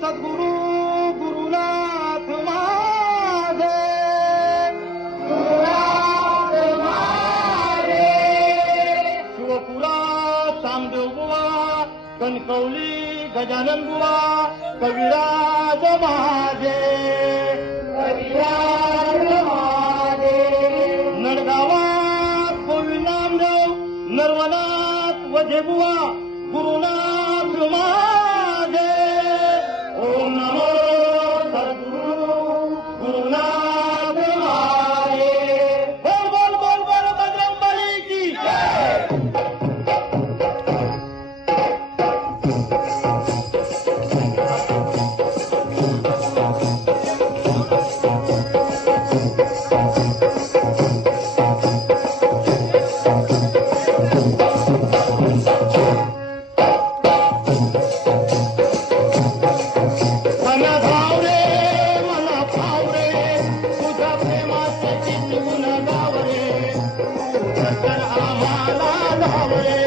सद्गुरु गुरुनाथ माझे, शिवपुरा सामदेव बुवा, कणकवली गजानन बुवा, कविराज माझे, नडगावात गोविंद नामदेव, नरवनाथ वजे बुवा, गुरुनाथ माझे. ओम नमो सद्गुरु गुरुनाथ माझे. बोल बोल बोल बोल बजरंगबली की आम्हाला धावरे.